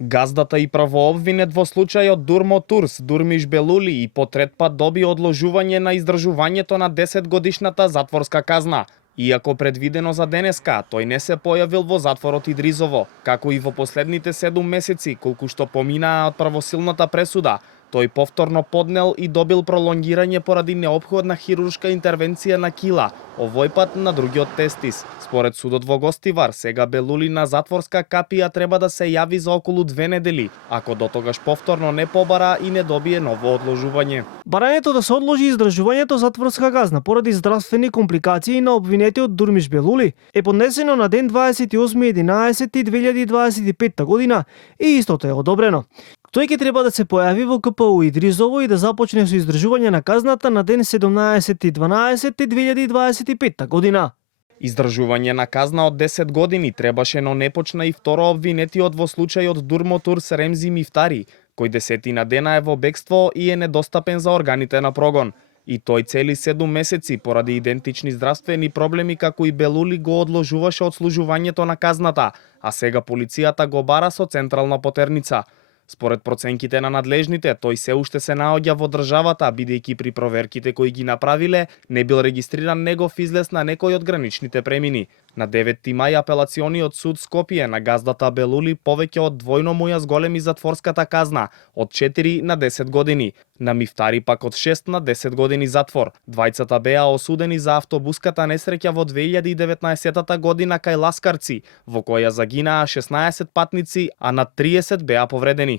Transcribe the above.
Газдата и правообвинет во случајот Дурмо Турс, Дурмиш Белули и по трет пат доби одложување на издржувањето на 10-годишната затворска казна. Иако предвидено за денеска, тој не се појавил во затворот Идризово, како и во последните 7 месеци, колку што поминаа од правосилната пресуда. Тој повторно поднел и добил пролонгирање поради неопходна хируршка интервенција на кила, овој пат на другиот тестис. Според судот во Гостивар, сега Белули на затворска капија треба да се јави за околу 2 недели, ако дотогаш повторно не побара и не добие ново одложување. Барањето да се одложи издржувањето затворска казна поради здравствени компликации на обвинетиот Дурмиш Белули е поднесено на ден 28.11.2025 година и истото е одобрено. Тој ќе треба да се појави во КПУ Идризово и да започне со издржување на казната на ден 17.12.2025 година. Издржување на казна од 10 години требаше, но не почна и второ обвинетиот во случајот Дурмо Турс Ремзи Мифтари, кој 10 дена е во бегство и е недостапен за органите на прогон. И тој цели 7 месеци поради идентични здравствени проблеми како и Белули го одложуваше одслужувањето на казната, а сега полицијата го бара со централна потерница. Според проценките на надлежните, тој се уште се наоѓа во државата, бидејќи при проверките кои ги направиле, не бил регистриран негов излез на некој од граничните премини. На 9 мај апелациониот суд Скопје на газдата Белули повеќе од двојно му ја зголеми затворската казна, од 4 на 10 години. На Мифтари пак од 6 на 10 години затвор. Двајцата беа осудени за автобуската несреќа во 2019 година кај Ласкарци, во која загинаа 16 патници, а над 30 беа повредени.